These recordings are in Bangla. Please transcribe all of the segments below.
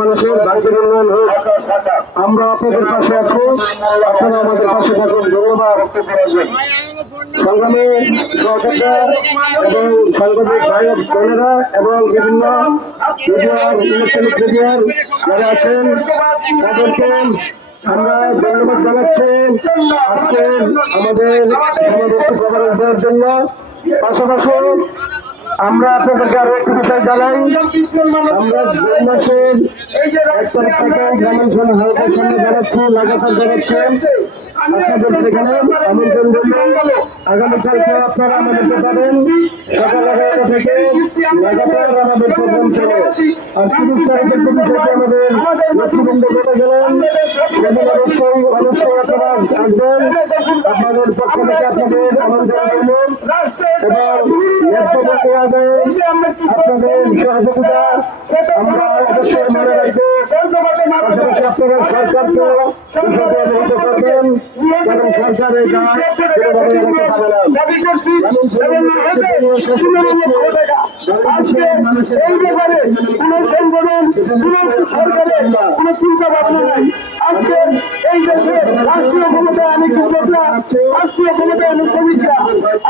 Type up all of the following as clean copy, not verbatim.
মানুষের দায়িত্বের উন্নয়ন হোক, আমরা আপনাদের পাশে আছি, আপনারা আমাদের পাশে থাকুন। ধন্যবাদ। সংগ্রামে সহযোগিতা এবং সাংবাদিক ভাই বোনেরা এবং বিভিন্ন ইলেকট্রনিক মিডিয়ার যারা আছেন তাদেরকে আমরা ধন্যবাদ জানাচ্ছি আজকে আমাদের সমাবেশটি কভারেজ দেওয়ার জন্য। পাশাপাশি আমরা আপনাদেরকে আরো একটি বিষয় জানাই, আমরা জুন মাসের 1 তারিখ থেকে গ্রামীণ হালকার সামনে জানাচ্ছি, লাগাতার জানাচ্ছেন আপনাদের সেখানে আমন্ত্রণ জন্য। আগামীকালকে আপনারা আমাদেরকে পাবেন সকাল 11টা থেকে লাগাতার আমাদের প্রোগ্রাম চলে। আর 30 তারিখের যে বিষয়টি আমাদের নেতৃবৃন্দ বলে গেলেন সেদিন অবশ্যই আপনারা আসবেন। আপনাদের পক্ষ থেকে আপনাদের আমন্ত্রণ করব এবং নেতৃবৃন্দ আপনাদের সহযোগিতা আমরা অবশ্যই মনে রাখবো। পাশাপাশি আপনারা সরকারকে বিষয়টি অবহিত করবেন, কারণ সরকারের কাজ কোনোভাবে এলাকা পাবে না। এই ব্যাপারে কোন সংগঠন কোন সরকারের কোন চিন্তা ভাবনা নাই। আজকে এই দেশে রাষ্ট্রীয় ক্ষমতায় অনেক কৃষকরা, রাষ্ট্রীয় ক্ষমতায় অনেক শ্রমিকরা,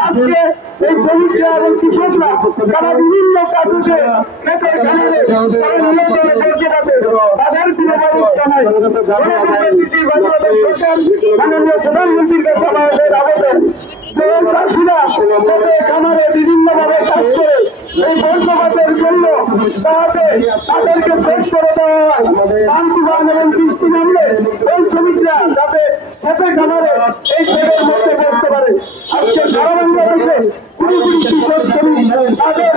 আজকে এই শ্রমিকরা এবং কৃষকরা তারা বিভিন্ন কাজে ক্ষেতের কারণে তাদের কোনো ব্যবস্থা নাই। বাংলাদেশ সরকার মাননীয় প্রধানমন্ত্রীর কাছে আমাদের আবেদন, যে চাষিরা যাতে খামারে বিভিন্নভাবে চাষ করে এই বর্ষপাতের জন্য তাদেরকে শেষ করে দেওয়া হয়। পান তুফান এবং বৃষ্টি নামলে এই শ্রমিকরা যাতে খেতে খামারে এই শেডের মধ্যে বসতে পারে। আজকে সারা বাংলাদেশে কোটি কোটি কৃষক শ্রমিক তাদের